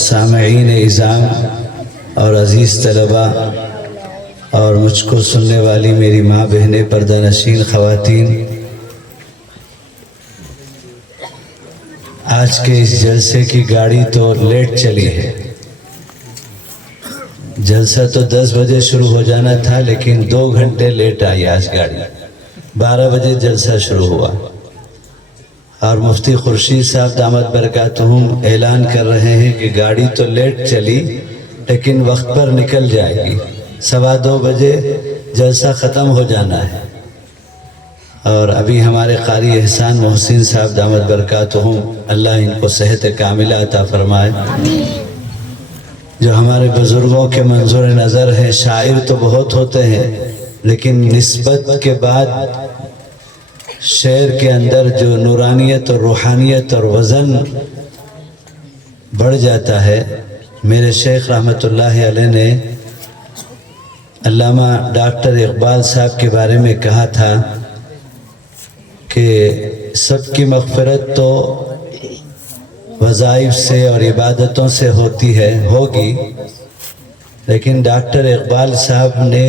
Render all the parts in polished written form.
سامعین اعظام اور عزیز طلباء اور مجھ کو سننے والی میری ماں بہنیں، پردہ نشین خواتین، آج کے اس جلسے کی گاڑی تو لیٹ چلی ہے۔ جلسہ تو 10 بجے شروع ہو جانا تھا، لیکن 2 گھنٹے لیٹ آئی آج گاڑی۔ 12 بجے جلسہ شروع ہوا اور مفتی خورشید صاحب دامت برکاتہم اعلان کر رہے ہیں کہ گاڑی تو لیٹ چلی لیکن وقت پر نکل جائے گی، 2:15 بجے جلسہ ختم ہو جانا ہے۔ اور ابھی ہمارے قاری احسان محسن صاحب دامت برکاتہم، اللہ ان کو صحت کاملہ عطا فرمائے، جو ہمارے بزرگوں کے منظور نظر ہیں۔ شاعر تو بہت ہوتے ہیں لیکن نسبت کے بعد شعر کے اندر جو نورانیت اور روحانیت اور وزن بڑھ جاتا ہے۔ میرے شیخ رحمۃ اللہ علیہ نے علامہ ڈاکٹر اقبال صاحب کے بارے میں کہا تھا کہ سب کی مغفرت تو وظائف سے اور عبادتوں سے ہوگی، لیکن ڈاکٹر اقبال صاحب نے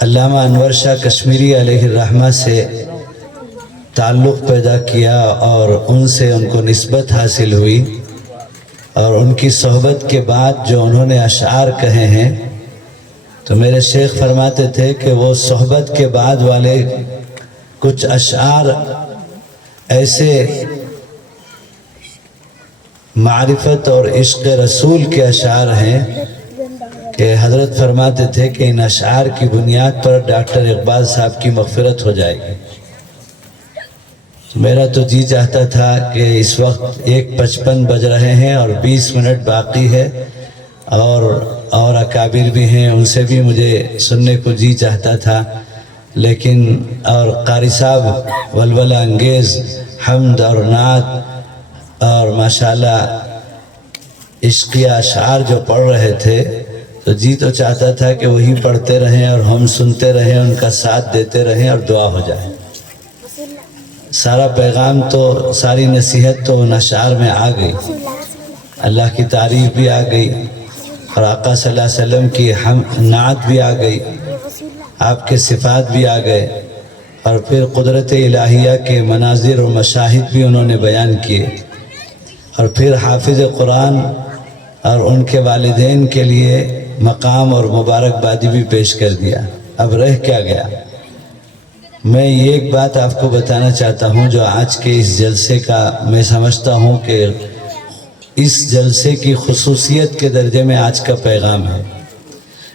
علامہ انور شاہ کشمیری علیہ الرحمہ سے تعلق پیدا کیا اور ان سے ان کو نسبت حاصل ہوئی، اور ان کی صحبت کے بعد جو انہوں نے اشعار کہے ہیں تو میرے شیخ فرماتے تھے کہ وہ صحبت کے بعد والے کچھ اشعار ایسے معرفت اور عشق رسول کے اشعار ہیں کہ حضرت فرماتے تھے کہ ان اشعار کی بنیاد پر ڈاکٹر اقبال صاحب کی مغفرت ہو جائے گی۔ میرا تو جی چاہتا تھا کہ اس وقت 1:55 بج رہے ہیں اور 20 منٹ باقی ہے، اور اکابر بھی ہیں، ان سے بھی مجھے سننے کو جی چاہتا تھا، لیکن اور قاری صاحب ولولہ انگیز حمد اور نعت اور ماشاءاللہ عشقیہ اشعار جو پڑھ رہے تھے تو جی تو چاہتا تھا کہ وہی پڑھتے رہیں اور ہم سنتے رہیں، ان کا ساتھ دیتے رہیں اور دعا ہو جائے۔ سارا پیغام تو، ساری نصیحت تو ان اشعار میں آ گئی، اللہ کی تعریف بھی آ گئی اور آقا صلی اللہ علیہ وسلم کی نعت بھی آ گئی، آپ کے صفات بھی آ گئے، اور پھر قدرت الہیہ کے مناظر و مشاہد بھی انہوں نے بیان کیے، اور پھر حافظ قرآن اور ان کے والدین کے لیے مقام اور مبارکبادی بھی پیش کر دیا۔ اب رہ کیا گیا؟ میں یہ ایک بات آپ کو بتانا چاہتا ہوں جو آج کے اس جلسے کا میں سمجھتا ہوں کہ اس جلسے کی خصوصیت کے درجے میں آج کا پیغام ہے۔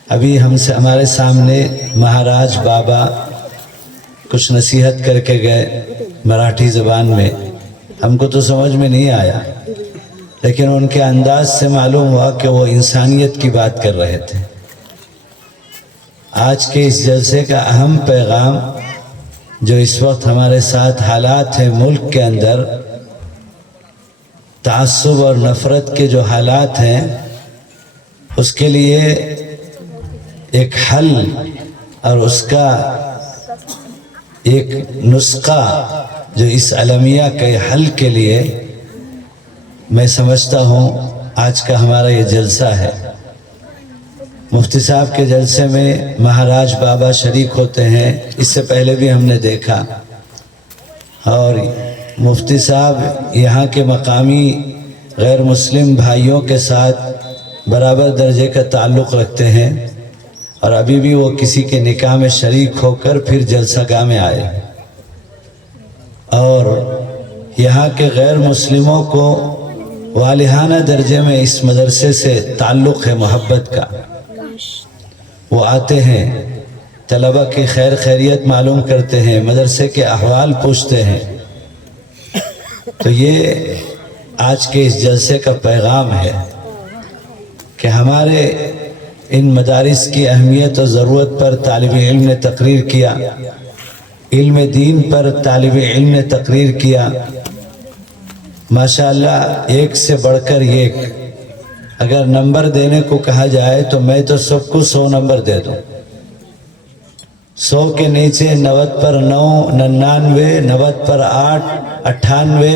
ابھی ہمارے سامنے مہاراج بابا کچھ نصیحت کر کے گئے مراٹھی زبان میں، ہم کو تو سمجھ میں نہیں آیا، لیکن ان کے انداز سے معلوم ہوا کہ وہ انسانیت کی بات کر رہے تھے۔ آج کے اس جلسے کا اہم پیغام جو اس وقت ہمارے ساتھ حالات ہیں ملک کے اندر، تعصب اور نفرت کے جو حالات ہیں، اس کے لیے ایک حل اور اس کا ایک نسخہ جو اس المیہ کے حل کے لیے میں سمجھتا ہوں آج کا ہمارا یہ جلسہ ہے۔ مفتی صاحب کے جلسے میں مہاراج بابا شریک ہوتے ہیں، اس سے پہلے بھی ہم نے دیکھا، اور مفتی صاحب یہاں کے مقامی غیر مسلم بھائیوں کے ساتھ برابر درجے کا تعلق رکھتے ہیں، اور ابھی بھی وہ کسی کے نکاح میں شریک ہو کر پھر جلسہ گاہ میں آئے، اور یہاں کے غیر مسلموں کو والہانہ درجے میں اس مدرسے سے تعلق ہے، محبت کا۔ وہ آتے ہیں، طلبہ کی خیر خیریت معلوم کرتے ہیں، مدرسے کے احوال پوچھتے ہیں۔ تو یہ آج کے اس جلسے کا پیغام ہے کہ ہمارے ان مدارس کی اہمیت اور ضرورت پر طالب علم نے تقریر کیا، علم دین پر طالب علم نے تقریر کیا، ماشاءاللہ ایک سے بڑھ کر ایک۔ اگر نمبر دینے کو کہا جائے تو میں تو سب کو 100 نمبر دے دوں، 100 کے نیچے 90 پر 9، 99، 90 پر 8، 98،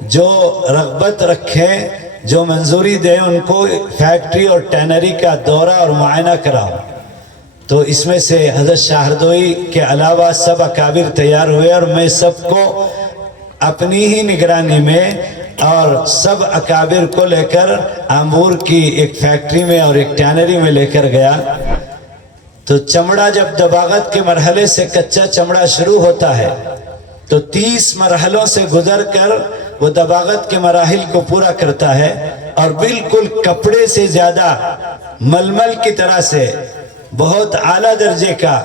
جو رغبت رکھیں، جو منظوری دیں، ان کو فیکٹری اور ٹینری کا دورہ اور معائنہ کراؤ۔ تو اس میں سے حضرت شاہ ہردوئی کے علاوہ سب اکابر تیار ہوئے، اور میں سب کو اپنی ہی نگرانی میں اور سب اکابر کو لے کر آمبور کی ایک فیکٹری میں اور ایک ٹینری میں لے کر گیا۔ تو چمڑا جب دباغت کے مرحلے سے کچا چمڑا شروع ہوتا ہے تو 30 مرحلوں سے گزر کر وہ دباغت کے مراحل کو پورا کرتا ہے، اور بالکل کپڑے سے زیادہ ململ کی طرح سے بہت اعلیٰ درجے کا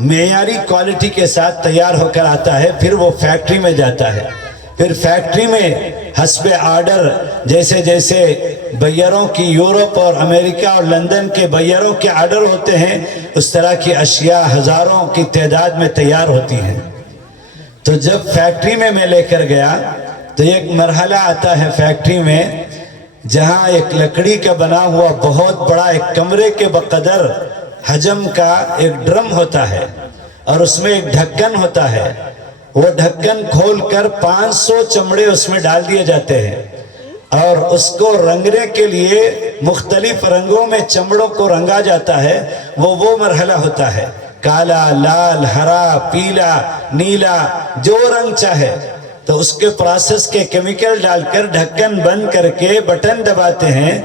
معیاری کوالٹی کے ساتھ تیار ہو کر آتا ہے۔ پھر وہ فیکٹری میں جاتا ہے، پھر فیکٹری میں حسب آرڈر جیسے جیسے بائروں کی یورپ اور امریکہ اور لندن کے بائروں کے آرڈر ہوتے ہیں، اس طرح کی اشیاء ہزاروں کی تعداد میں تیار ہوتی ہیں۔ تو جب فیکٹری میں لے کر گیا تو ایک مرحلہ آتا ہے فیکٹری میں جہاں ایک لکڑی کا بنا ہوا بہت بڑا ایک کمرے کے بقدر حجم کا ایک ڈرم ہوتا ہے، اور اس میں ایک ڈھکن ہوتا ہے۔ وہ ڈھکن کھول کر 500 چمڑے اس میں ڈال دیے جاتے ہیں، اور اس کو رنگنے کے لیے مختلف رنگوں میں چمڑوں کو رنگا جاتا ہے۔ وہ مرحلہ ہوتا ہے، کالا، لال، ہرا، پیلا، نیلا، جو رنگ چاہے تو اس کے پروسیس کے کیمیکل ڈال کر ڈھکن بند کر کے بٹن دباتے ہیں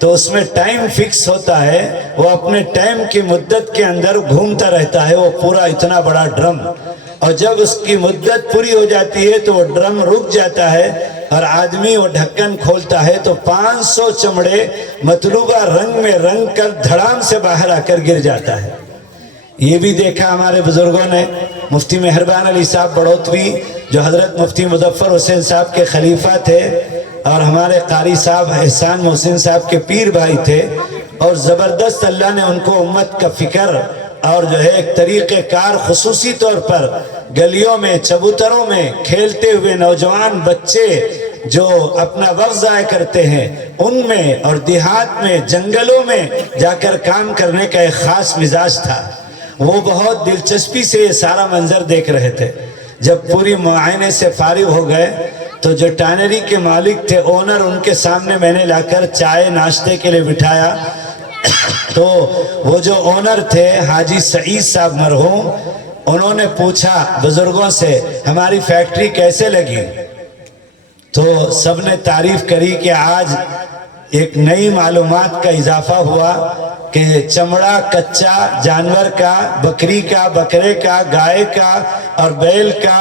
تو اس میں ٹائم فکس ہوتا ہے، وہ اپنے ٹائم کی مدت کے اندر گھومتا رہتا ہے، وہ پورا اتنا بڑا ڈرم۔ اور جب اس کی مدت پوری ہو جاتی ہے تو وہ ڈرم رک جاتا ہے، اور آدمی وہ ڈھکن کھولتا ہے تو 500 چمڑے مطلوبہ رنگ میں رنگ کر دھڑام سے باہر آ کر گر جاتا ہے۔ یہ بھی دیکھا ہمارے بزرگوں نے۔ مفتی مہربان علی صاحب بڑوتوی جو حضرت مفتی مظفر حسین صاحب کے خلیفہ تھے، اور ہمارے قاری صاحب احسان محسن صاحب کے پیر بھائی تھے، اور زبردست اللہ نے ان کو امت کا فکر اور جو ہے ایک طریقہ کار خصوصی طور پر گلیوں میں چبوتروں میں کھیلتے ہوئے نوجوان بچے جو اپنا وقت ضائع کرتے ہیں ان میں، اور دیہات میں جنگلوں میں جا کر کام کرنے کا ایک خاص مزاج تھا۔ وہ بہت دلچسپی سے یہ سارا منظر دیکھ رہے تھے۔ جب پوری معائنے سے فارغ ہو گئے تو جو ٹینری کے مالک تھے، اونر، ان کے سامنے میں نے لا کر چائے ناشتے کے لیے بٹھایا۔ تو وہ جو اونر تھے حاجی سعید صاحب مرحوم، انہوں نے پوچھا بزرگوں سے ہماری فیکٹری کیسے لگی؟ تو سب نے تعریف کری کہ آج ایک نئی معلومات کا اضافہ ہوا کہ چمڑا کچا جانور کا، بکری کا، بکرے کا، گائے کا اور بیل کا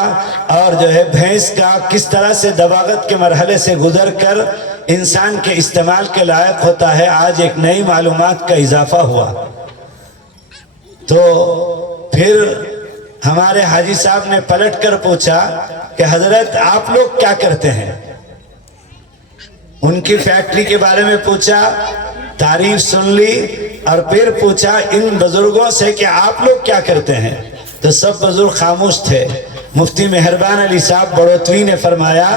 اور جو ہے بھینس کا کس طرح سے دباغت کے مرحلے سے گزر کر انسان کے استعمال کے لائق ہوتا ہے۔ آج ایک نئی معلومات کا اضافہ ہوا۔ تو پھر ہمارے حاجی صاحب نے پلٹ کر پوچھا کہ حضرت آپ لوگ کیا کرتے ہیں؟ ان کی فیکٹری کے بارے میں پوچھا، تعریف سن لی، اور پھر پوچھا ان بزرگوں سے کہ آپ لوگ کیا کرتے ہیں؟ تو سب بزرگ خاموش تھے۔ مفتی مہربان علی صاحب بڑوتوی نے فرمایا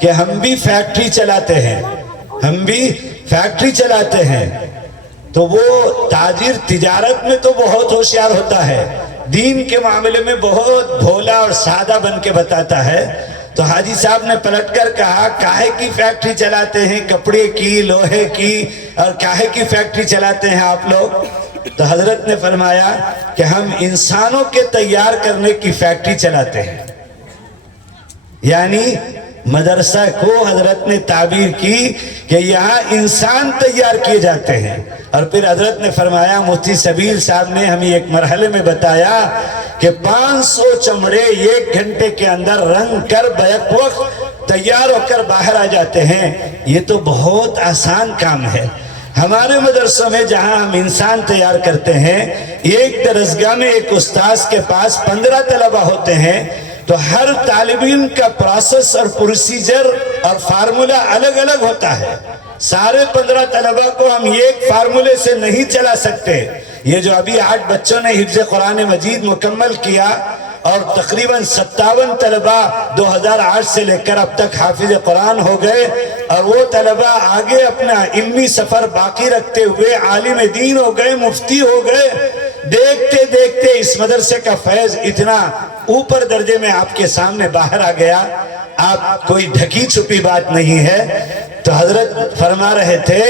کہ ہم بھی فیکٹری چلاتے ہیں، ہم بھی فیکٹری چلاتے ہیں۔ تو وہ تاجر تجارت میں تو بہت ہوشیار ہوتا ہے، دین کے معاملے میں بہت بھولا اور سادہ بن کے بتاتا ہے۔ تو حاجی صاحب نے پلٹ کر کہا کاہے کی فیکٹری چلاتے ہیں؟ کپڑے کی، لوہے کی، اور کاہے کی فیکٹری چلاتے ہیں آپ لوگ؟ تو حضرت نے فرمایا کہ ہم انسانوں کے تیار کرنے کی فیکٹری چلاتے ہیں۔ یعنی مدرسہ کو حضرت نے تعبیر کی کہ یہاں انسان تیار کیے جاتے ہیں۔ اور پھر حضرت نے فرمایا، مفتی سبیل صاحب نے ہمیں ایک مرحلے میں بتایا کہ 500 چمڑے 1 گھنٹے کے اندر رنگ کر بیک وقت تیار ہو کر باہر آ جاتے ہیں۔ یہ تو بہت آسان کام ہے۔ ہمارے مدرسوں میں جہاں ہم انسان تیار کرتے ہیں، ایک درسگاہ میں ایک استاذ کے پاس 15 طلبہ ہوتے ہیں، تو ہر طالب علم کا پروسیس اور پروسیجر اور فارمولہ الگ الگ ہوتا ہے۔ سارے 15 طلبہ کو ہم ایک فارمولے سے نہیں چلا سکتے۔ یہ جو ابھی 8 بچوں نے حفظ قرآن مجید مکمل کیا، اور تقریباً 57 طلبہ 2008 سے لے کر اب تک حافظ قرآن ہو گئے، اور وہ طلبہ آگے اپنا علمی سفر باقی رکھتے ہوئے عالم دین ہو گئے، مفتی ہو گئے۔ دیکھتے دیکھتے اس مدرسے کا فیض اتنا اوپر درجے میں آپ کے سامنے باہر آ گیا۔ آپ کوئی ڈھکی چھپی بات نہیں ہے۔ تو حضرت فرما رہے تھے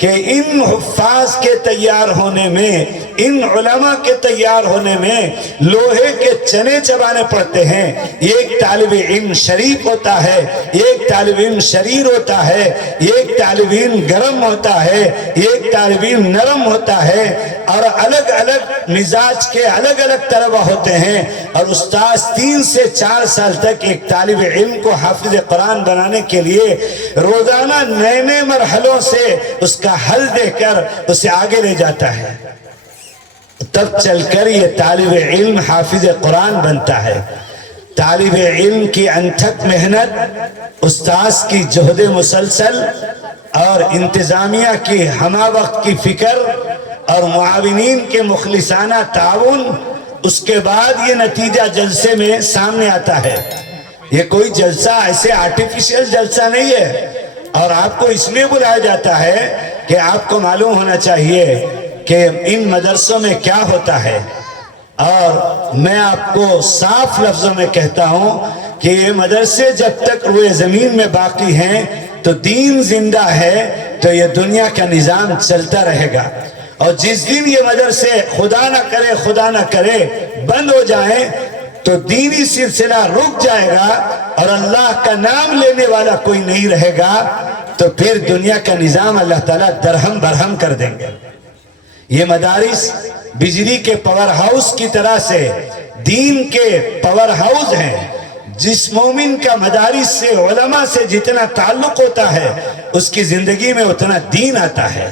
کہ ان حفاظ کے تیار ہونے میں، ان علماء کے تیار ہونے میں لوہے کے چنے چبانے پڑتے ہیں۔ ایک طالب علم شریف ہوتا ہے، ایک طالب علم شریر ہوتا ہے، ایک طالب علم گرم ہوتا ہے، ایک طالب علم نرم ہوتا ہے، اور الگ الگ مزاج کے الگ الگ طلبہ ہوتے ہیں۔ اور استاذ 3 سے 4 سال تک ایک طالب علم کو حافظ قرآن بنانے کے لیے روزانہ نئے نئے مرحلوں سے اس کا حل دے کر اسے آگے لے جاتا ہے، تب چل کر یہ طالب علم حافظ قرآن بنتا ہے۔ طالب علم کی انتھک محنت، استاذ کی جہد مسلسل، اور انتظامیہ کی ہمہ وقت کی فکر، اور معاونین کے مخلصانہ تعاون، اس کے بعد یہ نتیجہ جلسے میں سامنے آتا ہے۔ یہ کوئی جلسہ ایسے آرٹیفیشل جلسہ نہیں ہے، اور آپ کو اس لیے بلایا جاتا ہے کہ آپ کو معلوم ہونا چاہیے کہ ان مدرسوں میں کیا ہوتا ہے۔ اور میں آپ کو صاف لفظوں میں کہتا ہوں کہ یہ مدرسے جب تک روئے زمین میں باقی ہیں تو دین زندہ ہے تو یہ دنیا کا نظام چلتا رہے گا، اور جس دن یہ مدرسے خدا نہ کرے بند ہو جائیں تو دینی سلسلہ رک جائے گا اور اللہ کا نام لینے والا کوئی نہیں رہے گا، تو پھر دنیا کا نظام اللہ تعالیٰ درہم برہم کر دیں گے۔ یہ مدارس بجلی کے پاور ہاؤس کی طرح سے دین کے پاور ہاؤس ہیں۔ جس مومن کا مدارس سے، علماء سے جتنا تعلق ہوتا ہے اس کی زندگی میں اتنا دین آتا ہے۔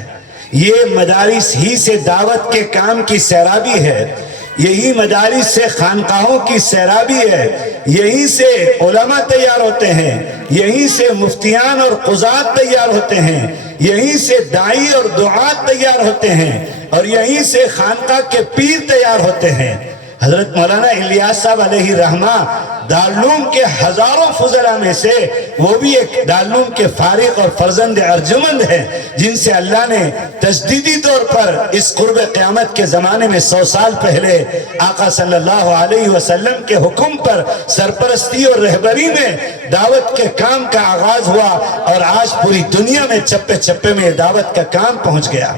یہ مدارس ہی سے دعوت کے کام کی سیرابی ہے، یہی مدارس سے خانقاہوں کی سیرابی ہے، یہی سے علماء تیار ہوتے ہیں، یہی سے مفتیان اور قضات تیار ہوتے ہیں، یہی سے داعی اور دعات تیار ہوتے ہیں، اور یہی سے خانقاہ کے پیر تیار ہوتے ہیں۔ حضرت مولانا الیاس صاحب علیہ رحمہ دارالعلوم کے ہزاروں فضلاء میں سے وہ بھی ایک دارالعلوم کے فارغ اور فرزند ارجمند ہیں، جن سے اللہ نے تجدیدی طور پر اس قرب قیامت کے زمانے میں 100 سال پہلے آقا صلی اللہ علیہ وسلم کے حکم پر سرپرستی اور رہبری میں دعوت کے کام کا آغاز ہوا، اور آج پوری دنیا میں چپے چپے میں دعوت کا کام پہنچ گیا۔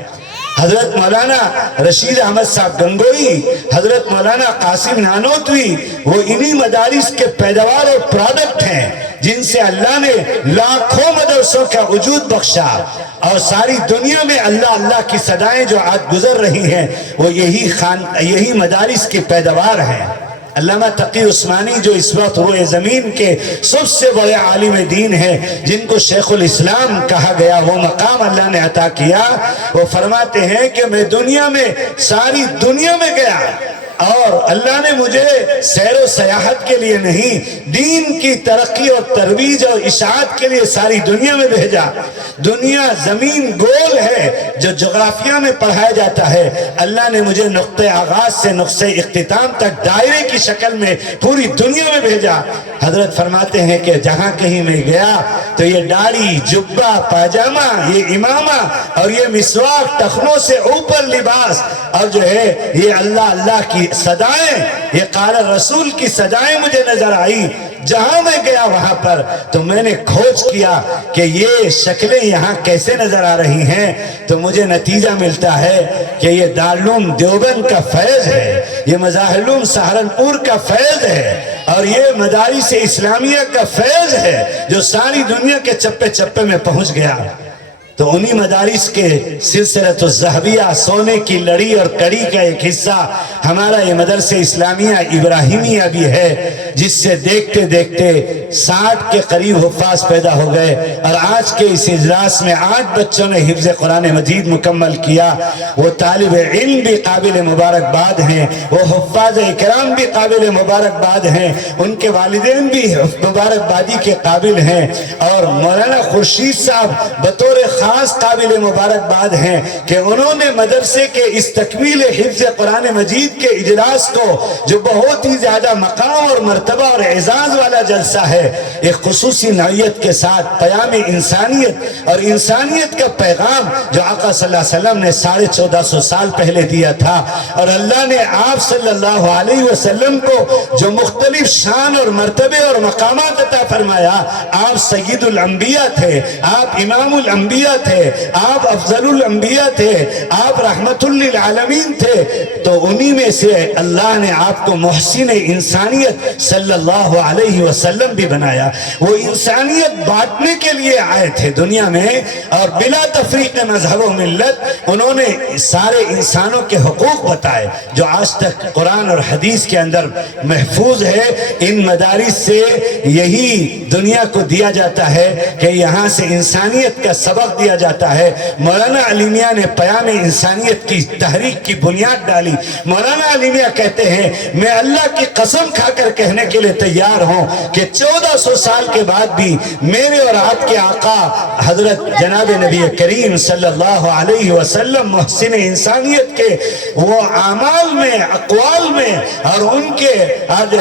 حضرت مولانا رشید احمد صاحب گنگوئی، حضرت مولانا قاسم نانوتوی، وہ انہی مدارس کے پیداوار اور پروڈکٹ ہیں جن سے اللہ نے لاکھوں مدرسوں کا وجود بخشا، اور ساری دنیا میں اللہ کی صدائیں جو آج گزر رہی ہیں وہ یہی مدارس کی پیداوار ہیں۔ علامہ تقی عثمانی جو اس وقت روئے زمین کے سب سے بڑے عالم دین ہیں، جن کو شیخ الاسلام کہا گیا، وہ مقام اللہ نے عطا کیا، وہ فرماتے ہیں کہ میں دنیا میں ساری دنیا میں گیا، اور اللہ نے مجھے سیر و سیاحت کے لیے نہیں، دین کی ترقی اور ترویج اور اشاعت کے لیے ساری دنیا میں بھیجا۔ دنیا زمین گول ہے جو جغرافیہ میں پڑھایا جاتا ہے، اللہ نے مجھے نقطہ آغاز سے نقطہ اختتام تک دائرے کی شکل میں پوری دنیا میں بھیجا۔ حضرت فرماتے ہیں کہ جہاں کہیں میں گیا تو یہ داڑھی، جبہ، پاجامہ، یہ امامہ اور یہ مسواک، ٹخنوں سے اوپر لباس، اور جو ہے یہ اللہ کی صدائیں، یہ قال رسول کی صدائیں مجھے نظر آئی۔ جہاں میں گیا وہاں پر تو میں نے کھوج کیا کہ یہ شکلیں یہاں کیسے نظر آ رہی ہیں، تو مجھے نتیجہ ملتا ہے کہ یہ دارالعلوم دیوبند کا فیض ہے، یہ مظاہرالعلوم سہارنپور کا فیض ہے، اور یہ مدارس اسلامیہ کا فیض ہے جو ساری دنیا کے چپے چپے میں پہنچ گیا۔ تو انہی مدارس کے سلسلۃ الذہبیہ، سونے کی لڑی اور کڑی کا ایک حصہ ہمارا یہ مدرسہ اسلامیہ ابراہیمیہ بھی ہے، جس سے دیکھتے دیکھتے 60 کے قریب حفاظ پیدا ہو گئے، اور آج کے اس اجلاس میں 8 بچوں نے حفظ قرآن مجید مکمل کیا۔ وہ طالب علم بھی قابل مبارکباد ہیں، وہ حفاظ اکرام بھی قابل مبارکباد ہیں، ان کے والدین بھی مبارکبادی کے قابل ہیں، اور مولانا خورشید صاحب بطور خاص قابل مبارکباد ہیں کہ انہوں نے مدرسے کے اس تکمیل حفظ قرآن مجید کے اجلاس کو، جو بہت ہی زیادہ مقام اور مرتبہ اور اعزاز والا جلسہ ہے، ایک خصوصی نوعیت کے ساتھ پیام انسانیت اور انسانیت کا پیغام جو آقا صلی اللہ علیہ وسلم نے 1450 سال پہلے دیا تھا، اور اللہ نے آپ صلی اللہ علیہ وسلم کو جو مختلف شان اور مرتبے اور مقامات عطا فرمایا، آپ سید الانبیاء تھے، آپ امام الانبیاء تھے، آپ افضل الانبیاء تھے، آپ رحمت للعالمین تھے، تو انہی میں سے اللہ نے آپ کو محسن انسانیت صلی اللہ علیہ وسلم بھی بنایا۔ وہ انسانیت بانٹنے کے لیے آئے تھے دنیا میں، اور بلا تفریق مذہب و ملت انہوں نے سارے انسانوں کے حقوق بتائے جو آج تک قرآن اور حدیث کے اندر محفوظ ہے۔ ان مدارس سے یہی دنیا کو دیا جاتا ہے کہ یہاں سے انسانیت کا سبق دیا جاتا ہے۔ مولانا علی میاں نے پیام انسانیت کی تحریک کی بنیاد ڈالی۔ مولانا علی میاں کہتے ہیں، میں اللہ کی قسم کھا کر کہنے کے لیے تیار ہوں کہ 1400 سال کے بعد بھی میرے اور آپ کے آقا حضرت جناب نبی کریم صلی اللہ علیہ وسلم محسن انسانیت کے وہ اعمال میں، اقوال میں اور ان کے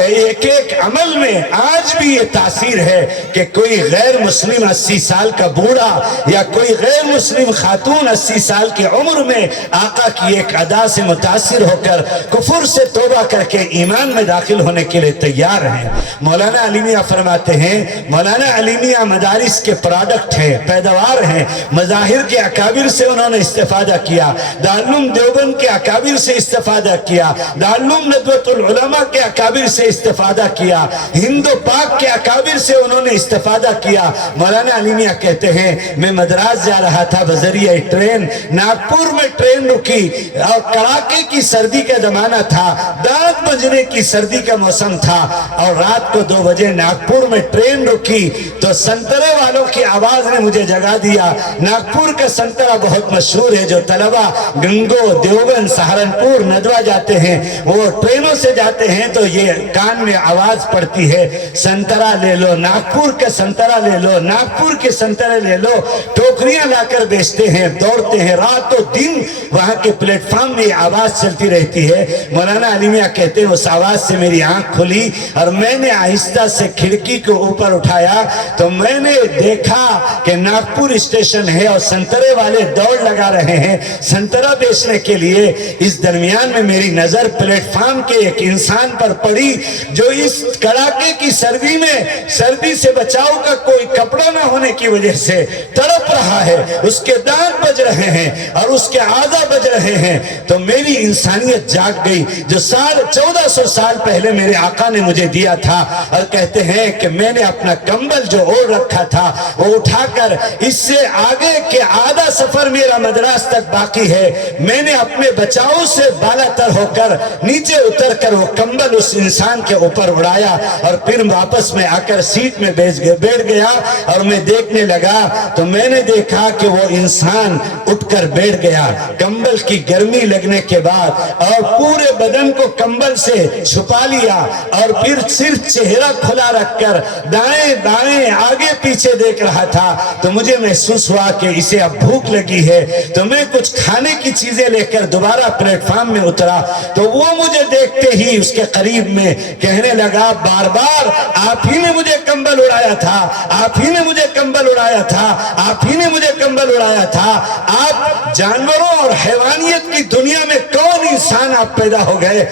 ایک ایک عمل میں آج بھی یہ تاثیر ہے کہ کوئی غیر مسلم 80 سال کا بوڑھا یا کوئی غیر مسلم خاتون 80 سال کی عمر میں آقا کی ایک ادا سے متاثر ہو کر کفر سے توبہ کر کے ایمان میں داخل ہونے کے لیے تیار ہیں۔ مولانا علی میاں فرماتے ہیں، مولانا علی میاں مدارس کے پروڈکٹ ہیں، پیداوار ہیں، مظاہر کے اکابر سے انہوں نے استفادہ کیا، دارالعلوم دیوبند کے اکابر سے استفادہ کیا، دارالعلوم ندوۃ العلماء کے اکابر سے استفادہ کیا، ہند و پاک کے اکابر سے انہوں نے استفادہ کیا۔ مولانا علی میاں کہتے ہیں، میں مدراس جا رہا تھا بذریعہ ٹرین، ناگپور میں ٹرین رکی اور کڑاکے کی سردی کا زمانہ تھا، دانت بجنے کی سردی کا موسم تھا، اور رات کو 2 بجے ناگپور میں ٹرین رکی تو سنترے والوں کی آواز نے مجھے جگا دیا۔ ناگپور کا سنترا بہت مشہور ہے، جو طلبہ گنگو، دیوبند، سہارنپور، ندوہ جاتے ہیں، وہ ٹرینوں سے جاتے ہیں تو یہ کان میں آواز پڑتی ہے، سنترا لے لو، ناگپور کا سنترا لے لو، ناگپور کے سنترے لے لو۔ ٹوکریاں لا کر بیچتے ہیں، دوڑتے ہیں، رات و دن وہاں کے پلیٹ فارم میں آواز چلتی رہتی ہے۔ مولانا علی میاں کہتے ہیں، اس آواز سے میری آنکھ کھلی اور میں نے آہستہ سے کھڑکی کو اوپر اٹھایا تو میں نے دیکھا کہ ناگپور اسٹیشن ہے اور سنترے والے دوڑ لگا رہے ہیں سنترا بیچنے کے لیے۔ اس درمیان میں میری نظر پلیٹ فارم کے ایک انسان پر پڑی جو اس کڑاکے کی سردی میں، سردی سے بچاؤ کا کوئی کپڑا نہ ہونے کی وجہ سے تڑپ رہا ہے، اس کے دانت بج رہے ہیں اور اس کے اعضاء بج رہے ہیں۔ تو میری انسانیت جاگ گئی جو 1400 سال پہلے میرے آقا نے مجھے دیا تھا، اور کہتے ہیں کہ میں نے اپنا کمبل جو اوڑھ رکھا تھا وہ اٹھا کر، اس سے آگے کے آدھا سفر میرا مدراس تک باقی ہے، میں نے اپنے بچاؤ سے بالا تر ہو کر نیچے اتر کر وہ کمبل اس انسان کے اوپر اڑایا اور پھر واپس میں آ کر سیٹ میں بیٹھ گیا، اور میں دیکھنے لگا تو میں نے دیکھا کہ وہ انسان اٹھ کر بیٹھ گیا کمبل کی گرمی لگنے کے بعد، اور پورے بدن کو کمبل سے چھپا لیا، اور پھر صرف چہرہ کھلا رکھ کر دائیں بائیں آگے پیچھے دیکھ رہا تھا۔ تو مجھے محسوس ہوا کہ اسے اب بھوک لگی ہے، تو میں کچھ کھانے کی چیزیں لے کر دوبارہ پلیٹ فارم میں اترا تو وہ مجھے دیکھتے ہی اس کے قریب میں کہنے لگا، بار بار آپ ہی نے مجھے کمبل اڑایا تھا، آپ ہی نے مجھے کمبل اڑایا تھا، آپ ہی نے مجھے کمبل اڑایا تھا۔ آپ جانوروں اور حیوانیت کی دنیا میں کون انسان آپ پیدا ہو گئے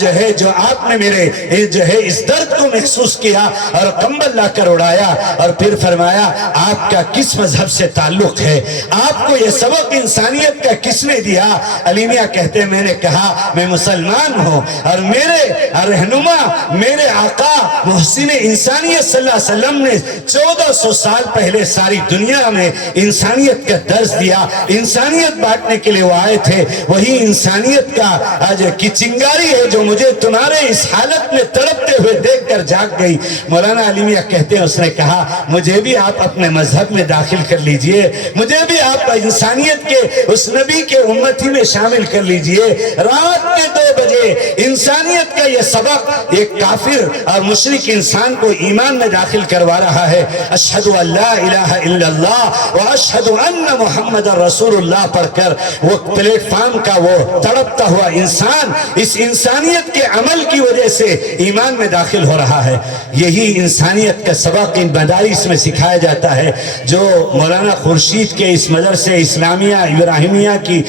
جو ہے، جو آپ نے میرے جو ہے اس درد کو محسوس کیا اور کمبل لا کر اڑایا، اور پھر فرمایا، آپ کا کس مذہب سے تعلق ہے، آپ کو یہ سبق انسانیت کا کس نے دیا؟ علی میاں کہتے ہیں، میں نے کہا میں مسلمان ہوں، اور میرے رہنما میرے آقا محسن انسانیت صلی اللہ علیہ وسلم نے 1400 سال پہلے ساری دنیا میں انسانیت کا درس دیا، انسانیت بانٹنے کے لیے وہ آئے تھے، وہی انسانیت کا آج کی چنگاری ہے جو مجھے تمہارے اس حالت میں تڑپتے ہوئے دیکھ کر جاگ گئی۔ مولانا علی میاں کہتے ہیں، اس نے کہا، مجھے بھی آپ آپ اپنے مذہب میں داخل کر لیجئے، مجھے بھی آپ انسانیت کے اس نبی کے امتی میں شامل کر لیجئے۔ رات کے 2 بجے انسانیت کا یہ سبق ایک کافر اور مشرک انسان کو ایمان میں داخل کروا رہا ہے۔ اشہد ان لا الہ الا اللہ واشہد ان محمد رسول اللہ پڑھ کر وہ پلیٹ فارم کا وہ تڑپتا ہوا انسان اس انسانیت کے عمل کی وجہ سے ایمان میں داخل ہو رہا ہے۔ یہی انسانیت کا سبق ان مدارس میں سکھایا جاتا ہے، جو مولانا خورشید کے اس مدرسے اسلامیہ ابراہیمیہ کی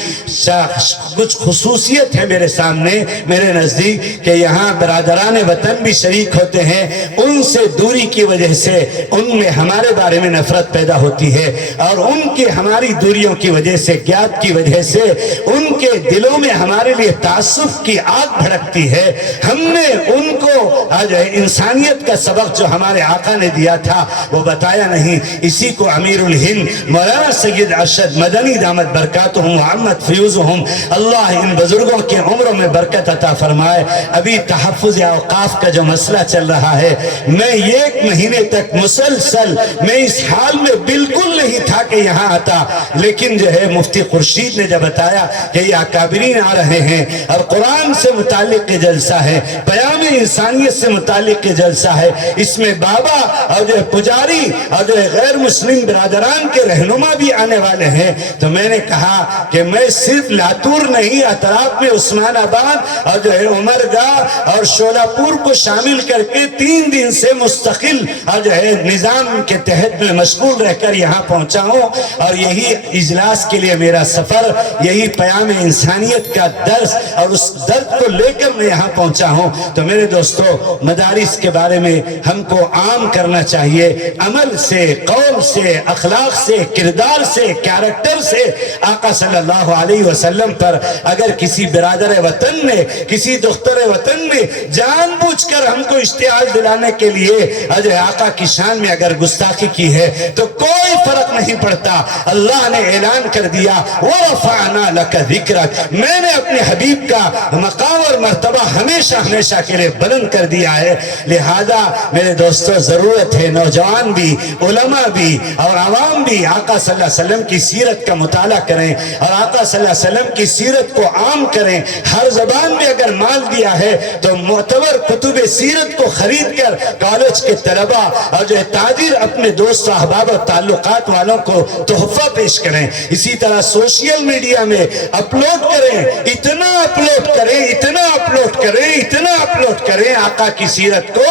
کچھ خصوصیت ہے میرے سامنے، میرے نزدیک، کہ یہاں برادران وطن بھی شریک ہوتے ہیں۔ ان سے دوری کی وجہ سے ان میں ہمارے بارے میں نفرت پیدا ہوتی ہے، اور ان کی ہماری دوریوں کی وجہ سے، گیپ کی وجہ سے ان کے دلوں میں ہمارے لیے تعصب کی آگ بھڑکتی ہے۔ ہم نے ان کو آج انسانیت کا سبق جو ہمارے آقا نے دیا تھا وہ بتایا نہیں۔ اسی کو امیر الہند مولانا سید ارشد مدنی دامت برکاتہم محمد فیوزہم، اللہ ان بزرگوں کے عمروں میں برکت عطا فرمائے۔ ابھی تحفظ اوقاف کا جو مسئلہ چل رہا ہے، میں 1 مہینے تک مسلسل میں اس حال میں بالکل نہیں تھا کہ یہاں آتا، لیکن جو ہے مفتی خورشید نے جب بتایا کہ یہ اکابرین آ رہے ہیں اور قرآن سے متعلق جلسہ ہے، پیام انسانیت سے متعلق جلسہ ہے، اس میں بابا اور جو پجاری اور جو غیر مسلم برادران کے رہنما بھی آنے والے ہیں، تو میں نے کہا کہ میں صرف لاتور نہیں، اطراف میں عثمان آباد اور جو ہے عمرگاہ اور شولاپور کو شامل کر کے 3 دن سے مستقل اور جو ہے نظام کے تحت میں مشغول رہ کر یہاں پہنچا ہوں، اور یہی اجلاس کے لیے میرا سفر، یہی پیام انسانیت کا درس اور اس درد کو لے کر میں یہاں پہنچا ہوں۔ تو میرے دوستو، مدارس کے بارے میں ہم کو عام کرنا چاہیے، عمل سے، قول سے، اخلاق سے، کردار سے، کیریکٹر سے۔ آقا صلی اللہ علیہ وسلم پر اگر کسی برادر وطن نے، کسی دختر وطن نے جان بوجھ کر ہم کو اشتعال دلانے کے لیے اجے آقا کی شان میں اگر گستاخی کی ہے تو کوئی فرق نہیں پڑتا۔ اللہ نے اعلان کر دیا وَرَفَعْنَا لَكَ ذِكْرَكَ، میں نے اپنے حبیب کا مقام اور مرتبہ ہمیشہ ہمیشہ کے لیے بلند کر دیا ہے۔ لہذا میرے دوستو، ضرورت ہے نوجوان بھی، علماء بھی اور عوام بھی آقا صلی اللہ علیہ وسلم کی سیرت کا مطالعہ کریں اور آقا صلی اللہ علیہ وسلم کی سیرت کو عام کریں۔ ہر زبان میں اگر مال دیا ہے تو معتبر کتب سیرت کو خرید کر کالج کے طلباء اور جو تاجر اپنے دوست و احباب اور تعلقات والوں کو تحفہ پیش کریں۔ اسی طرح سوشل میڈیا میں اپلوڈ کریں، اتنا اپلوڈ کریں، اتنا اپلوڈ کریں، اتنا اپلوڈ کریں آقا کی سیرت کو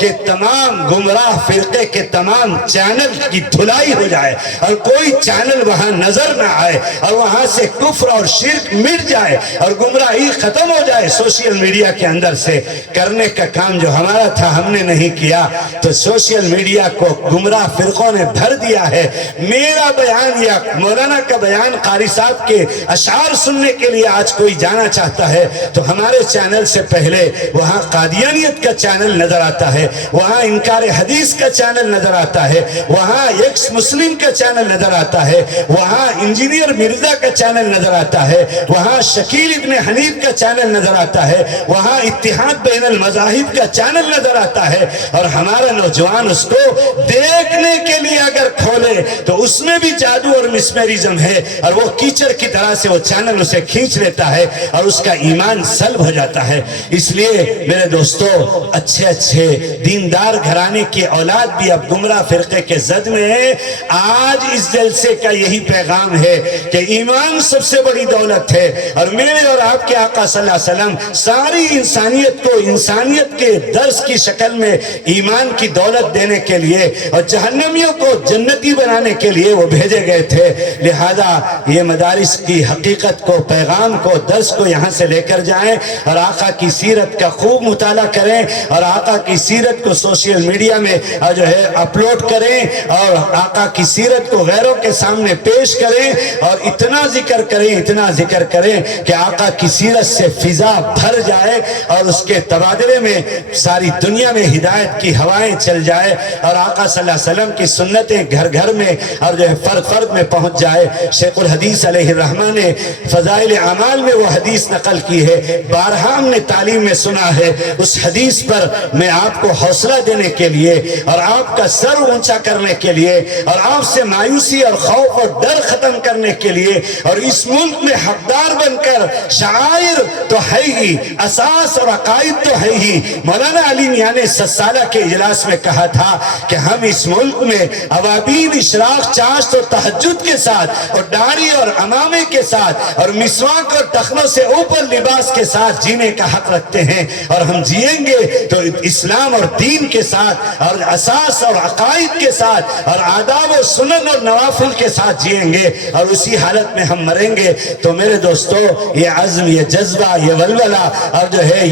کہ تمام گمراہ فرقے کے تمام چینل کی دھلائی ہو جائے اور کوئی چینل وہاں نظر نہ آئے اور وہاں سے کفر اور شرک مٹ جائے اور گمراہی ختم ہو جائے۔ سوشل میڈیا کے اندر سے کرنے کا کام جو ہمارا تھا ہم نے نہیں کیا، تو سوشل میڈیا کو گمراہ فرقوں نے بھر دیا ہے۔ میرا بیان یا مولانا کا بیان، قاری صاحب کے اشعار سننے کے لیے آج کوئی جانا چاہتا ہے تو ہمارے چینل سے پہلے وہاں قادیانیت کا چینل نظر آتا ہے، وہاں انکار حدیث کا چینل نظر آتا ہے، وہاں ایکس مسلم کا چینل نظر آتا ہے، وہاں انجینئر مرزا کا چینل نظر آتا ہے، وہاں شکیل ابن حنیف کا چینل نظر آتا ہے، وہاں اتحاد بین المذاہب کا چینل نظر آتا ہے، اور ہمارا نوجوان اس کو دیکھنے کے لیے اگر کھولے تو اس میں بھی جادو اور مسمریزم ہے، اور وہ کیچڑ کی طرح سے وہ چینل اسے کھینچ لیتا ہے اور اس کا ایمان سلب ہو جاتا ہے۔ اس لیے میرے دوستو، اچھے اچھے دیندار گھرانے کی اولاد بھی اب گمراہ فرقے کے زد میں ہے۔ آج اس جلسے کا یہی پیغام ہے کہ ایمان سب سے بڑی دولت ہے، اور میرے اور آپ کے آقا صلی اللہ علیہ وسلم ساری انسانیت کو انسانیت کے درس کی شکل میں ایمان کی دولت دینے کے لیے اور جہنمیوں کو جنتی بنانے کے لیے وہ بھیجے گئے تھے۔ لہذا یہ مدارس کی حقیقت کو، پیغام کو، درس کو یہاں سے لے کر جائیں اور آقا کی سیرت کا خوب مطالعہ کریں اور آقا کی سیرت کو سوشل میڈیا میں جو ہے اپلوڈ کریں اور آقا کی سیرت کو غیروں کے سامنے پیش کریں اور اتنا ذکر کریں، اتنا ذکر کریں کہ آقا کی سیرت سے فضا بھر جائے اور اس کے تبادلے میں ساری دنیا میں ہدایت کی ہوائیں چل جائے اور آقا صلی اللہ علیہ وسلم کی سنتیں گھر گھر میں اور جو ہے فرد فرد میں پہنچ جائے۔ شیخ الحدیث علیہ الرحمہ نے فضائل اعمال میں وہ حدیث نقل کی ہے، بارہا ہم نے تعلیم میں سنا ہے۔ اس حدیث پر میں آپ کو حوصلہ دینے کے لیے اور آپ کا سر اونچا کرنے کے لیے اور آپ سے مایوسی اور خوف اور ڈر ختم کرنے کے لیے اور اس ملک میں حقدار بن کر شعائر تو ہے ہی، اساس اور عقائد تو ہے ہی۔ مولانا علی میاں نے 7 سالہ کے اجلاس میں کہا تھا کہ ہم اس ملک میں اوابین، اشراق، چاشت اور تہجد کے ساتھ اور داڑھی اور امامے کے ساتھ اور مسواک اور ٹخنوں سے اوپر لباس کے ساتھ جینے کا حق رکھتے ہیں، اور ہم جئیں گے تو اسلام اور دین کے ساتھ اور اساس اور عقائد کے ساتھ اور آداب و سنن اور نوافل کے ساتھ جئیں گے، اور اسی حالت میں ہم مریں گے۔ تو میرے دوستو، یہ عزم، یہ جذبہ، یہ ولولہ اور جو ہے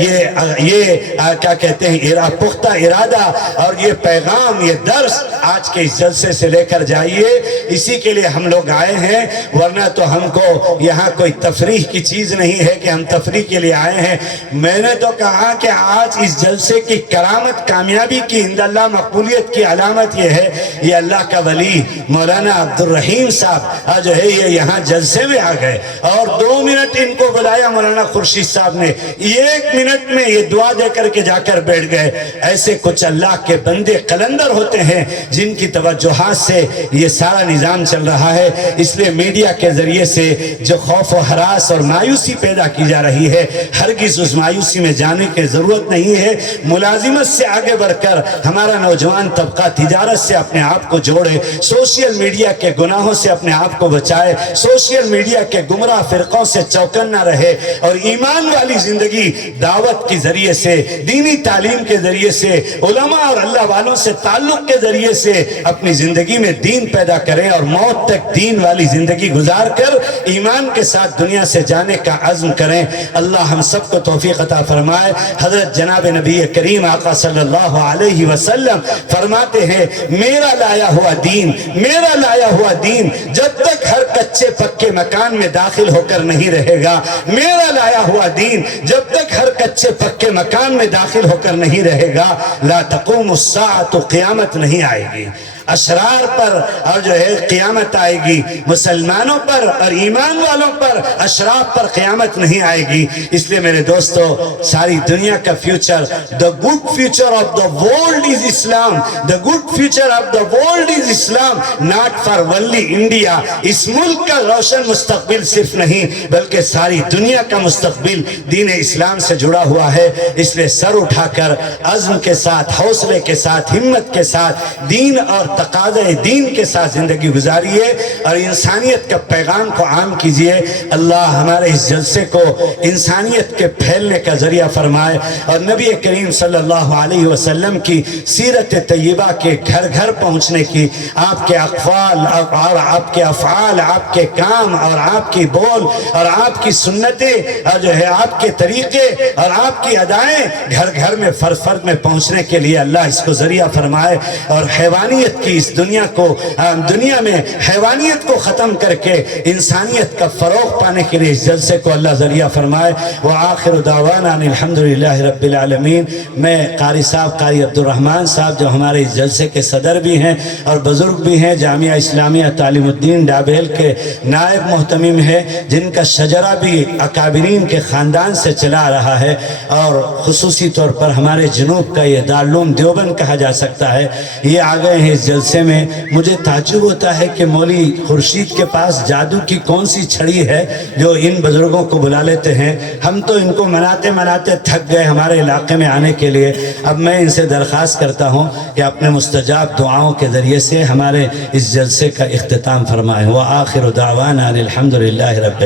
یہ کیا کہتے ہیں پختہ ارادہ اور یہ پیغام، یہ درس آج کے اس جلسے سے لے کر جائیے۔ اسی کے لیے ہم لوگ آئے ہیں، ورنہ تو ہم کو یہاں کوئی تفریح کی چیز نہیں ہے کہ ہم تفریح کے لیے آئے ہیں۔ میں نے تو کہا کہ آج اس جلسے کی کرامت، کامیابی کی، عند اللہ مقبولیت کی علامت یہ ہے، یہ اللہ کا ولی مولانا عبد الرحیم صاحب جو ہے یہ یہاں جلسے میں آ گئے، اور 2 منٹ ان کو بلایا مولانا خورشید صاحب نے، 1 منٹ میں یہ دعا دے کر کے جا کر بیٹھ گئے۔ ایسے کچھ اللہ کے بندے قلندر ہوتے ہیں جن کی توجہات سے یہ سارا نظام چل رہا ہے۔ اس لیے میڈیا کے ذریعے سے جو خوف و ہراس اور مایوسی پیدا کی جا رہی ہے، ہرگز اس مایوسی میں جانے کی ضرورت نہیں ہے۔ ملازمت سے آگے بڑھ کر ہمارا نوجوان طبقہ تجارت سے اپنے آپ کو جوڑے، سوشل میڈیا کے گناہوں سے اپنے آپ کو بچائے، سوشل میڈیا کے گمراہ فرقوں سے چوکنا رہے، اور ایمان والی زندگی دعوت کے ذریعے سے، دینی تعلیم کے ذریعے سے، علماء اور اللہ والوں سے تعلق کے ذریعے سے اپنی زندگی میں دین پیدا کریں، اور موت تک دین والی زندگی گزار کر ایمان کے ساتھ دنیا سے جانے کا عزم کریں۔ اللہ ہم سب کو توفیق عطا فرمائے۔ حضرت جناب نبی کریم آقا صلی اللہ علیہ وسلم فرماتے ہیں، میرا لایا ہوا دین، میرا لایا ہوا دین جب تک ہر کچے پکے مکان میں داخل ہو کر نہیں رہے گا، میرا لایا ہوا دین جب تک ہر کچے پکے مکان میں داخل ہو کر نہیں رہے گا، لا تقوم الساعۃ، قیامت نہیں آئے گی۔ اشرار پر اور جو ہے قیامت آئے گی، مسلمانوں پر اور ایمان والوں پر، اشراف پر قیامت نہیں آئے گی۔ اس لیے میرے دوستو، ساری دنیا کا future, the good future of the world is Islam, the good future of the world is Islam, not for only India۔ اس ملک کا روشن مستقبل صرف نہیں بلکہ ساری دنیا کا مستقبل دین اسلام سے جڑا ہوا ہے۔ اس لیے سر اٹھا کر عزم کے ساتھ، حوصلے کے ساتھ، ہمت کے ساتھ، دین اور تقاضۂ دین کے ساتھ زندگی گزاریے اور انسانیت کا پیغام کو عام کیجئے۔ اللہ ہمارے اس جلسے کو انسانیت کے پھیلنے کا ذریعہ فرمائے، اور نبی کریم صلی اللہ علیہ وسلم کی سیرت طیبہ کے گھر گھر پہنچنے کی، آپ کے اقوال اور آپ کے افعال، آپ کے کام اور آپ کی بول اور آپ کی سنتیں اور جو ہے آپ کے طریقے اور آپ کی ادائیں گھر گھر میں فرد فرد میں پہنچنے کے لیے اللہ اس کو ذریعہ فرمائے، اور حیوانیت کی اس دنیا میں حیوانیت کو ختم کر کے انسانیت کا فروغ پانے کے لیے اس جلسے کو اللہ ذریعہ فرمائے۔ وآخر دعوانا الحمدللہ رب العالمین۔ میں قاری صاحب، قاری عبد الرحمن صاحب جو ہمارے اس جلسے کے صدر بھی ہیں اور بزرگ بھی ہیں، جامعہ اسلامیہ تعلیم الدین ڈابیل کے نائب محتمم ہے، جن کا شجرہ بھی اکابرین کے خاندان سے چلا رہا ہے، اور خصوصی طور پر ہمارے جنوب کا یہ دارالعلوم دیوبند کہا جا سکتا ہے، یہ آ گئے ہیں اس جلسے میں۔ مجھے تعجب ہوتا ہے کہ مولوی خورشید کے پاس جادو کی کون سی چھڑی ہے جو ان بزرگوں کو بلا لیتے ہیں۔ ہم تو ان کو مناتے مناتے تھک گئے ہمارے علاقے میں آنے کے لیے۔ اب میں ان سے درخواست کرتا ہوں کہ اپنے مستجاب دعاؤں کے ذریعے سے ہمارے اس جلسے کا اختتام فرمائیں۔ وآخر دعوانا الحمدللہ رب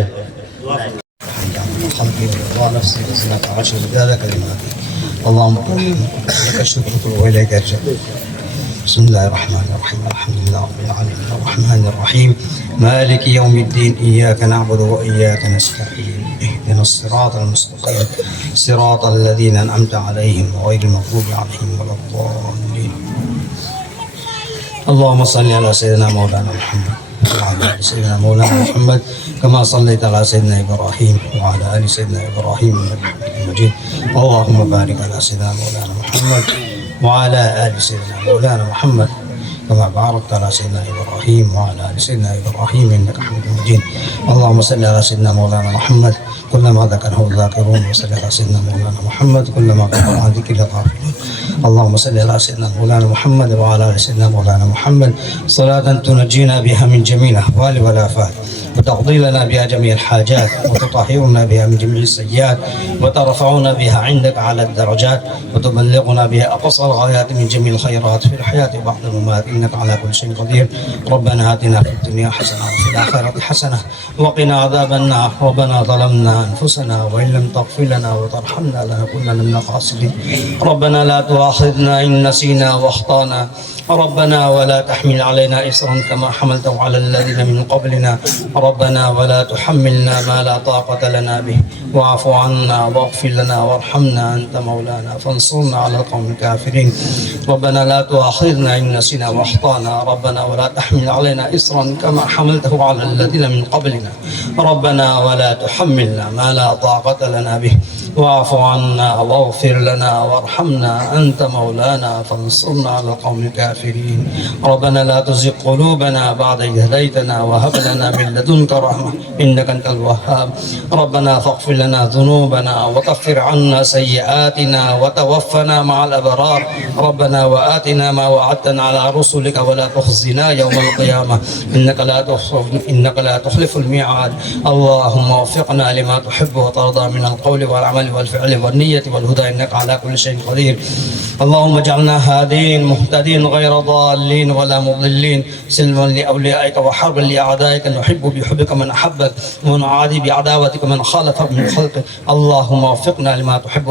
اللهم لك الشكر وإليك الرجاء۔ بسم الله الرحمن الرحيم، الحمد لله رب العالمين الرحمن الرحيم مالك يوم الدين، إياك نعبد وإياك نستعين، اهدنا الصراط المستقيم صراط الذين أنعمت عليهم غير المغضوب عليهم ولا الضالين۔ اللهم صل على سيدنا مولانا محمد وعلى آل سيدنا مولانا محمد كما صليت على سيدنا إبراهيم وعلى آل سيدنا إبراهيم إنك حميد مجيد۔ اللهم بارك على سيدنا مولانا محمد وعلى آل سيدنا مولانا محمد كما باركت على سيدنا إبراهيم وعلى آل سيدنا إبراهيم إنك حميد مجيد. اللهم صل على سيدنا مولانا محمد كلما ذكره الذاكرون، وصل على سيدنا مولانا محمد كلما غفر عن ذكر الغافلون. اللهم صل على سيدنا مولانا محمد وعلى آل سيدنا مولانا محمد صلاة تنجينا بها من جميع الأهوال والآفات، وتقضي لنا بها جميع الحاجات، وتطهرنا بها من جميع السيئات، وترفعنا بها عندك على الدرجات، وتبلغنا بها أقصى الغايات من جميع الخيرات في الحياة وبعد الممات، إنك على كل شيء قدير. ربنا آتنا في الدنيا حسنة وفي الآخرة حسنة وقنا عذاب النار. ربنا ظلمنا أنفسنا وإن لم تغفر لنا وترحمنا لنكونن من الخاسرين. ربنا لا تؤاخذنا إن نسينا وأخطأنا. ربنا ولا تحمل علينا إصرا كما حملته على الذين من قبلنا. ربنا ولا تحملنا ما لا طاقة لنا به، واعف عنا واغفر لنا وارحمنا أنت مولانا فانصرنا على القوم الكافرين. ربنا لا تؤاخذنا إن نسينا وأخطأنا. ربنا ولا تحمل علينا إصرا كما حملته على الذين من قبلنا. ربنا ولا تحملنا ما لا طاقة لنا به، واعف عنا واغفر لنا وارحمنا أنت مولانا فانصرنا على القوم الكافرين. ربنا لا تزغ قلوبنا بعد إذ هديتنا وهب لنا من لدنك رحمة إنك أنت الوهاب. ربنا فاغفر لنا ذنوبنا وكفر عنا سيئاتنا وتوفنا مع الأبرار. ربنا وآتنا ما وعدتنا على رسلك ولا تخزنا يوم القيامة إنك لا تخلف الميعاد. اللهم وفقنا لما تحب وترضى من القول والعمل والفعل والنية والهدى إنك على كل شيء قدير. اللهم اجعلنا هادين مهتدين غير ضالين ولا مضلين، سلما لأوليائك وحربا لأعدائك، نحب بحبك من أحبك ونعادي بعداوتك من خالفك من خلقك. اللهم وفقنا لما تحب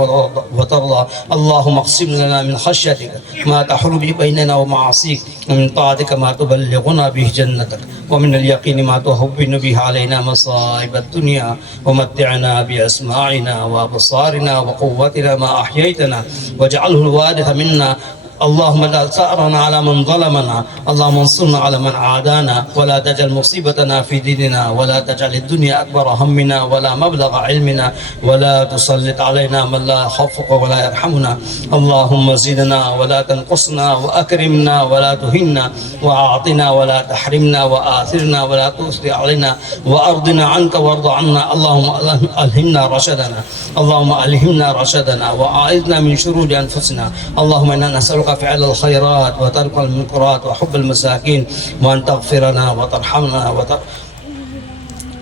وترضى. اللهم اقسم لنا من خشيتك ما تحول به بيننا ومعاصيك، ومن طاعتك ما تبلغنا به جنتك، ومن اليقين ما تهون به علينا مصائب الدنيا، ومتعنا بأسماعنا وأبصارنا وقوتنا ما أحييتنا، واجعله الوارث منا. اللهم لا ثأرنا على من ظلمنا. اللهم انصرنا على من عادانا، ولا تجعل مصيبتنا في ديننا، ولا تجعل الدنيا أكبر همنا ولا مبلغ علمنا، ولا تسلط علينا من لا يخافك ولا يرحمنا. اللهم زدنا ولا تنقصنا، وأكرمنا ولا تهنا، وأعطنا ولا تحرمنا، وآثرنا ولا تؤثر علينا، وأرضنا عنك وارض عنا. اللهم ألهمنا رشدنا، اللهم ألهمنا رشدنا، وأعذنا من شرور أنفسنا. اللهم إنا نسألك فعل الخيرات وترك المنكرات وحب المساكين، وأن تغفرنا وترحمنا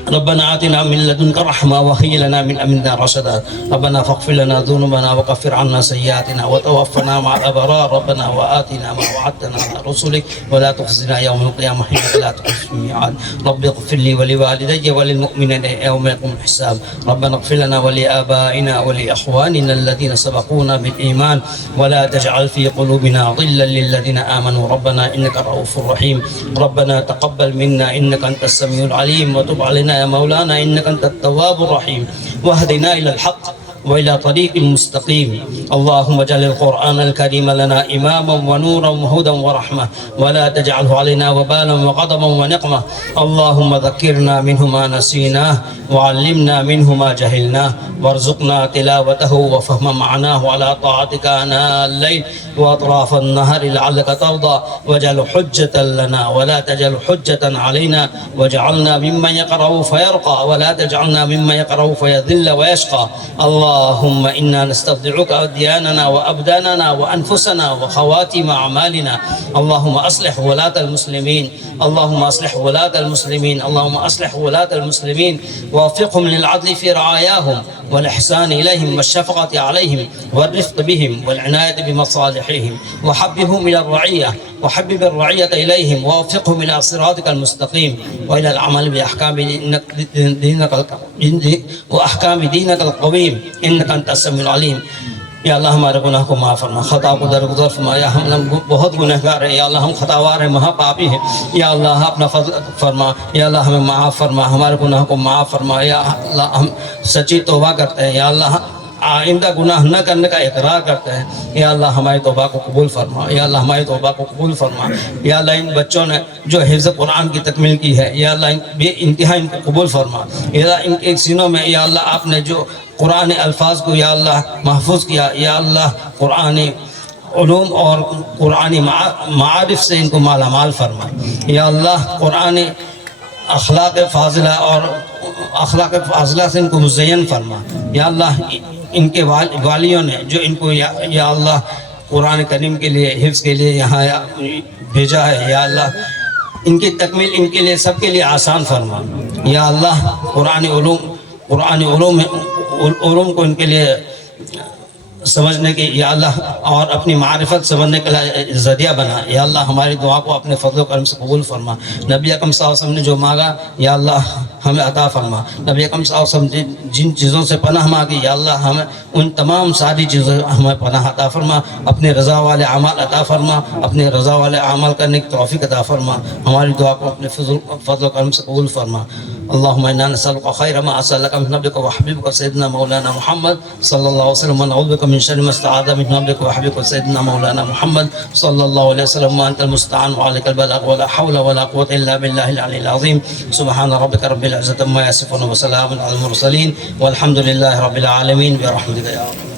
ربنا آتنا من لدنك رحمة وهيئ لنا من أمرنا رشدا. ربنا فاغفر لنا ذنوبنا وكفر عنا سيئاتنا وتوفنا مع الأبرار. ربنا وآتنا ما وعدتنا على رسلك ولا تخزنا يوم القيامة إنك لا تخلف الميعاد. رب اغفر لي ولوالدي وللمؤمنين يوم يقوم الحساب. ربنا اغفر لنا ولآبائنا ولإخواننا الذين سبقونا بالإيمان، ولا تجعل في قلوبنا غلا للذين آمنوا ربنا إنك رؤوف رحيم. ربنا تقبل منا إنك أنت السميع العليم، وتب علينا يا مولانا إنك أنت التواب الرحيم، واهدنا إلى الحق وإلى طريق مستقيم. اللهم اجعل القرآن الكريم لنا إماما ونورا وهدى ورحمة، ولا تجعله علينا وبالا وغضبا ونقمة. اللهم ذكرنا منه ما نسيناه، وعلمنا منه ما جهلناه، وارزقنا تلاوته وفهم معناه على طاعتك آناء الليل وأطراف النهر لعلك ترضى. واجعل حجة لنا ولا تجعل حجة علينا، واجعلنا ممن يقرأ فيرقى، ولا تجعلنا ممن يقرأ فيذل ويشقى. اللهم إنا نستودعك أدياننا وأبداننا وأنفسنا وخواتم أعمالنا. اللهم أصلح ولاة المسلمين، اللهم أصلح ولاة المسلمين، اللهم أصلح ولاة المسلمين، ووفقهم للعدل في رعاياهم والإحسان إليهم والشفقة عليهم والرفق بهم والعناية بمصالحهم، وحببهم إلى الرعية، وحبب الرعية إليهم، ووفقهم إلى صراطك المستقيم وإلى العمل بأحكام وأحكام دينك القويم إنك أنت السميع العليم. یا اللہ ہمارے گناہ کو معاف فرما، خطا کو درگزر فرما. یا ہم بہت گنہگار ہیں، یا اللہ ہم خطاوار ہیں، مہا پاپی ہیں. یا اللہ اپنا فضل فرما، یا اللہ ہمیں معاف فرما، ہمارے گناہ کو معاف فرما. یا اللہ ہم سچی توبہ کرتے ہیں، یا اللہ آئندہ گناہ نہ کرنے کا اقرار کرتے ہیں. یا اللہ ہماری توبہ کو قبول فرما، یا اللہ ہماری توبہ کو قبول فرما. یا اللہ ان بچوں نے جو حفظ قرآن کی تکمیل کی ہے، یا اللہ بے انتہا ان کو قبول فرما. یا اللہ ان کے سینوں میں یا اللہ آپ نے جو قرآن الفاظ کو یا اللہ محفوظ کیا، یا اللہ قرآن علوم اور قرآنی معارف سے ان کو مالا مال فرما۔ یا اللہ قرآن اخلاق فاضلہ اور اخلاق فاضلہ سے ان کو مزین فرما۔ یا اللہ ان کے والیوں نے جو ان کو یا اللہ قرآن کریم کے لیے حفظ کے لیے یہاں بھیجا ہے، یا اللہ ان کی تکمیل ان کے لیے سب کے لیے آسان فرما۔ یا اللہ قرآن علوم کو ان کے لیے سمجھنے کی یا اللہ اور اپنی معرفت سمجھنے کے لیے ذریعہ بنا۔ یا اللہ ہماری دعا کو اپنے فضل و کرم سے قبول فرما۔ نبی اکرم صلی اللہ علیہ وسلم نے جو مانگا یا اللہ ہمیں عطا فرما۔ نبی اکرم صلی اللہ علیہ وسلم جن چیزوں سے پناہ مانگی یا اللہ ہمیں ان تمام ساری چیزوں ہمیں پناہ عطا فرما۔ اپنے رضا والے اعمال عطا فرما، اپنے رضا والے اعمال کرنے کی توفیق عطا فرما۔ ہماری دعا کو اپنے فضل و کرم سے قبول فرما۔ اللہم انا نسألک خیر ما سألک من نبیک و حبیبک سیدنا مولانا محمد صلی اللہ علیہ وسلم، ونعوذ بک من شر ما استعاذ من نبیک و حبیبک سیدنا مولانا محمد صلی اللہ علیہ وسلم، وانت المستعان وعلیک البلاغ ولا حول ولا قوة الا باللہ العلی العظیم۔ سبحان ربک رب العزة عما یصفون وسلام علی المرسلین والحمد للہ رب العالمین برحمتک یا رب۔